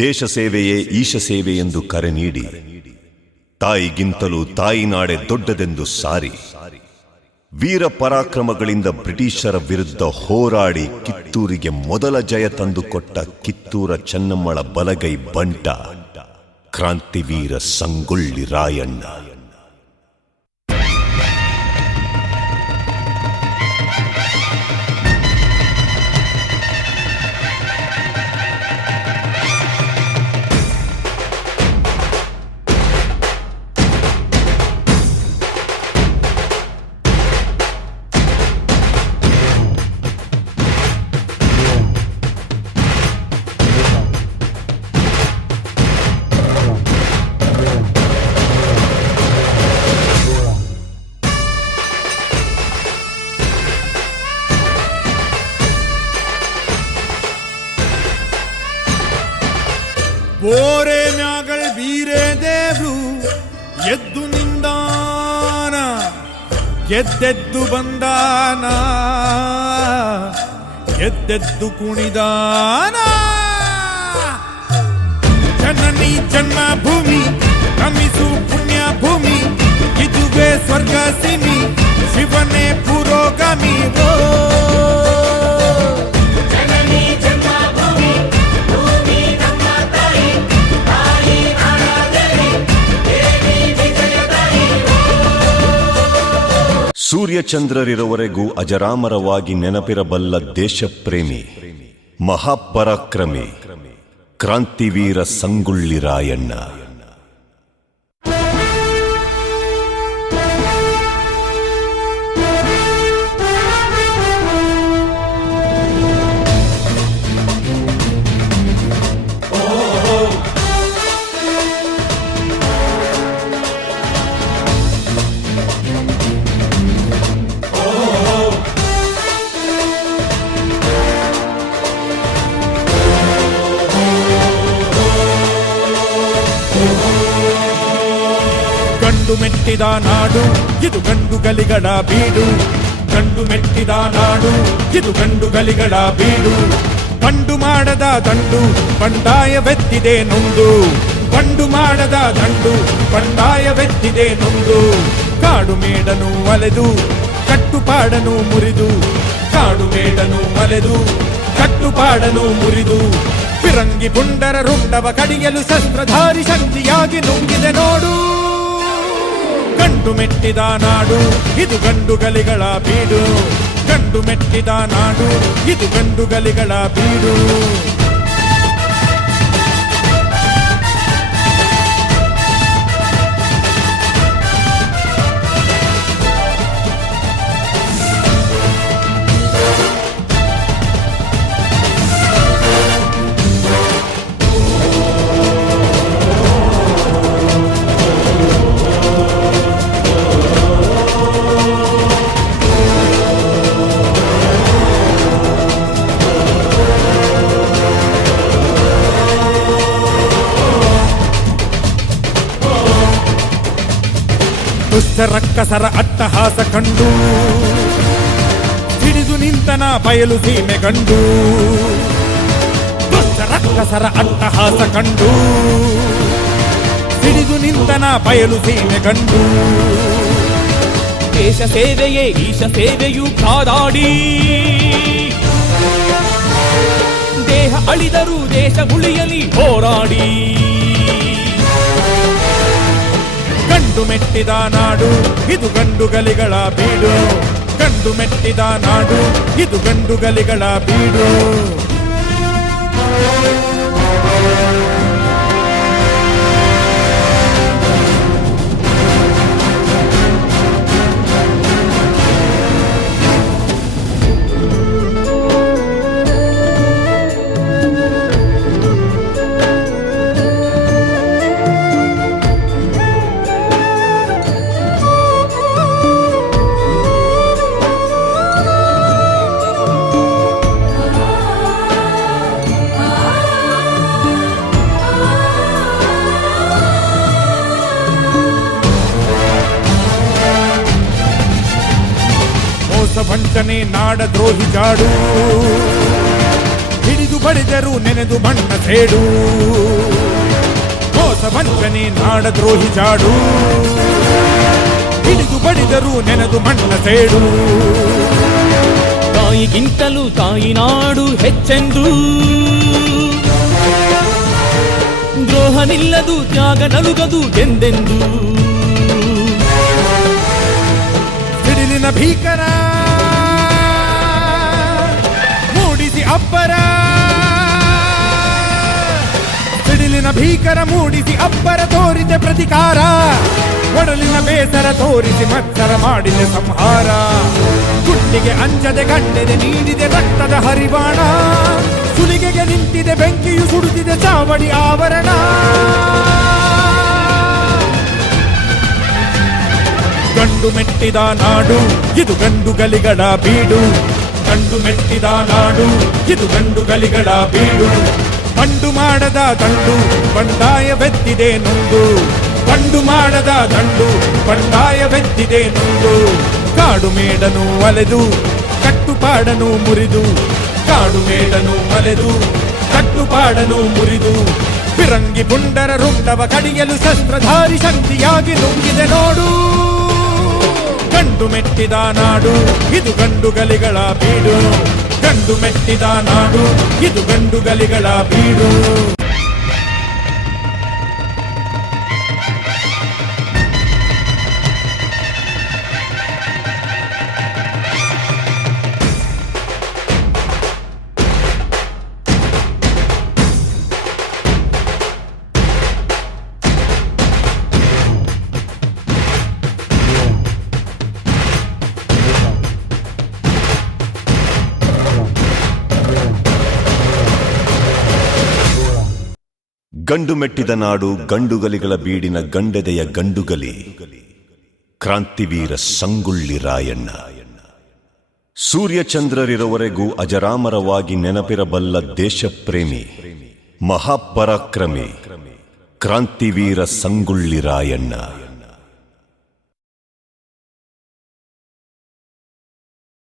ದೇಶ ಸೇವೆಯೇ ಈಶ ಸೇವೆ ಎಂದು ಕರೆ ನೀಡಿ ತಾಯಿಗಿಂತಲೂ ತಾಯಿನಾಡೆ ದೊಡ್ಡದೆಂದು ಸಾರಿ ವೀರ ಪರಾಕ್ರಮಗಳಿಂದ ಬ್ರಿಟಿಷರ ವಿರುದ್ಧ ಹೋರಾಡಿ ಕಿತ್ತೂರಿಗೆ ಮೊದಲ ಜಯ ತಂದುಕೊಟ್ಟ ಕಿತ್ತೂರ ಚೆನ್ನಮ್ಮಳ ಬಲಗೈ ಬಂಟ ಕ್ರಾಂತಿವೀರ ಸಂಗೊಳ್ಳಿ ರಾಯಣ್ಣ. ಬೋರೆ ಮ್ಯಾಗಳ್ ಬೀರೆ ದೇವ್ರು ಎದ್ದು ನಿಂದಾನ, ಗೆದ್ದೆದ್ದು ಬಂದಾನ, ಗೆದ್ದೆದ್ದು ಕುಣಿದಾನ. ಜನನಿ ಜನ್ಮಭೂಮಿ ನಮಿಸು ಪುಣ್ಯ ಭೂಮಿ, ಇದುವೇ ಸ್ವರ್ಗ ಸಿಮಿ, ಶಿವನೇ ಪುರೋಗಾಮಿ. ಸೂರ್ಯಚಂದ್ರರಿರುವವರೆಗೂ ಅಜರಾಮರವಾಗಿ ನೆನಪಿರಬಲ್ಲ ದೇಶಪ್ರೇಮಿ ಮಹಾಪರಾಕ್ರಮಿ ಕ್ರಾಂತಿವೀರ ಸಂಗೊಳ್ಳಿ ರಾಯಣ್ಣ. ಗಂಡು ಮೆಟ್ಟಿದ ನಾಡು ಇದು ಗಂಡುಗಲಿಗಳ ಬೀಡು, ಗಂಡು ಮೆಟ್ಟಿದ ನಾಡು ಇದು ಗಂಡುಗಲಿಗಳ ಬೀಡು. ಬಂಡು ಮಾಡದ ದಂಡು ಬಂಡಾಯವೆತ್ತಿದೆ ನೊಂದು, ಬಂಡು ಮಾಡದ ದಂಡು ಬಂಡಾಯವೆತ್ತಿದೆ ನೊಂದು. ಕಾಡು ಮೇಡನು ಅಲೆದು ಕಟ್ಟುಪಾಡನು ಮುರಿದು, ಕಾಡು ಮೇಡನು ಅಲೆದು ಕಟ್ಟುಪಾಡನು ಮುರಿದು. ಫಿರಂಗಿ ಪುಂಡರ ರುಂಡವ ಕಡಿಯಲು ಶಸ್ತ್ರಧಾರಿ ಶಕ್ತಿಯಾಗಿ ನುಂಗಿದೆ ನೋಡು. ಗಂಡು ಮೆಟ್ಟಿದ ನಾಡು ಇದು ಗಂಡುಗಲಿಗಳ ಬೀಡು, ಗಂಡು ಮೆಟ್ಟಿದ ನಾಡು ಇದು ಗಂಡುಗಲಿಗಳ ಬೀಡು. ರಕ್ಕಸರ ಅಟ್ಟಹಾಸ ಕಂಡು ಹಿಡಿದು ನಿಂತನ ಬಯಲು ಸೀಮೆ ಕಂಡು, ದುಷ್ಟ ರಕ್ಕಸರ ಅಟ್ಟಹಾಸ ಕಂಡು ಹಿಡಿದು ನಿಂತನ ಬಯಲು ಸೀಮೆ ಕಂಡು. ದೇಶ ಸೇವೆಯೇ ಈಶ ಸೇವೆಯು ಕಾದಾಡಿ, ದೇಹ ಅಳಿದರೂ ದೇಶ ಉಳಿಯಲಿ ಹೋರಾಡಿ. ಗಂಡು ಮೆಟ್ಟಿದ ನಾಡು ಇದು ಗಂಡುಗಲಿಗಳ ಬೀಡು, ಗಂಡು ಮೆಟ್ಟಿದ ನಾಡು ಇದು ಗಂಡುಗಲಿಗಳ ಬೀಡು. ವಂಚನೆ ನಾಡ ದ್ರೋಹಿ ಜಾಡು, ಹಿಡಿದು ಬಡಿದರು ನೆನೆದು ಮಣ್ಣ ಸೇಡು. ಮೋಸ ವಂಚನೆ ನಾಡದ್ರೋಹಿ ಜಾಡು, ಹಿಡಿದು ಬಡಿದರು ನೆನೆದು ಮಣ್ಣ ಸೇಡು. ತಾಯಿಗಿಂತಲೂ ತಾಯಿ ನಾಡು ಹೆಚ್ಚೆಂದು, ದ್ರೋಹ ನಿಲ್ಲದು ತ್ಯಾಗ ನಲುಗದು ಎಂದೆಂದು. ಸಿಡಿಲಿನ ಭೀಕರ ಮೂಡಿಸಿ ಅಬ್ಬರ, ಸಿಡಿಲಿನ ಭೀಕರ ಮೂಡಿಸಿ ಅಬ್ಬರ ತೋರಿದೆ ಪ್ರತಿಕಾರ, ಒಡಲಿನ ಬೇಸರ ತೋರಿಸಿ ಮತ್ಸರ ಮಾಡಿದೆ ಸಂಹಾರ. ಗುಂಡಿಗೆ ಅಂಜದೆ ಗಂಡೆದೆ ನೀಡಿದೆ ರಕ್ತದ ಹರಿವಾಣ, ಸುಲಿಗೆಗೆ ನಿಂತಿದೆ ಬೆಂಕಿಯು ಸುಡುತ್ತಿದೆ ಚಾವಡಿ ಆವರಣ. ಗಂಡು ಮೆಟ್ಟಿದ ನಾಡು ಇದು ಗಂಡುಗಲಿಗಳ ಬೀಡು, ಗಂಡು ಮೆಟ್ಟಿದ ನಾಡು ಇದು ಗಂಡುಗಲಿಗಳ ಬೀಡು. ಬಂಡು ಮಾಡದ ದಂಡು ಬಂಡಾಯವೆತ್ತಿದೆ ನೊಂದು, ಬಂಡು ಮಾಡದ ದಂಡು ಬಂಡಾಯವೆತ್ತಿದೆ ನೊಂದು. ಕಾಡು ಮೇಡನು ಅಲೆದು ಕಟ್ಟುಪಾಡನು ಮುರಿದು, ಕಾಡು ಮೇಡನು ಅಲೆದು ಕಟ್ಟುಪಾಡನು ಮುರಿದು. ಫಿರಂಗಿ ಪುಂಡರ ರುಂಡವ ಕಡಿಯಲು ಶಸ್ತ್ರಧಾರಿ ಶಕ್ತಿಯಾಗಿ ನುಗ್ಗಿದೆ ನೋಡು. ಗಂಡು ಮೆಟ್ಟಿದ ನಾಡು ಇದು ಗಂಡುಗಲಿಗಳ ಬೀಡು, ಗಂಡು ಮೆಟ್ಟಿದ ನಾಡು ಇದು ಗಂಡುಗಲಿಗಳ ಬೀಡು. ಗಂಡು ಮೆಟ್ಟಿದ ನಾಡು ಗಂಡುಗಲಿಗಳ ಬೀಡಿನ ಗಂಡೆದೆಯ ಗಂಡುಗಲಿ, ಕ್ರಾಂತಿವೀರ ಸಂಗೊಳ್ಳಿ ರಾಯಣ್ಣ. ಸೂರ್ಯಚಂದ್ರರಿರುವವರೆಗೂ ಅಜರಾಮರವಾಗಿ ನೆನಪಿರಬಲ್ಲ ದೇಶಪ್ರೇಮಿ, ಮಹಾಪರಾಕ್ರಮಿ, ಕ್ರಾಂತಿವೀರ ಸಂಗೊಳ್ಳಿ ರಾಯಣ್ಣ.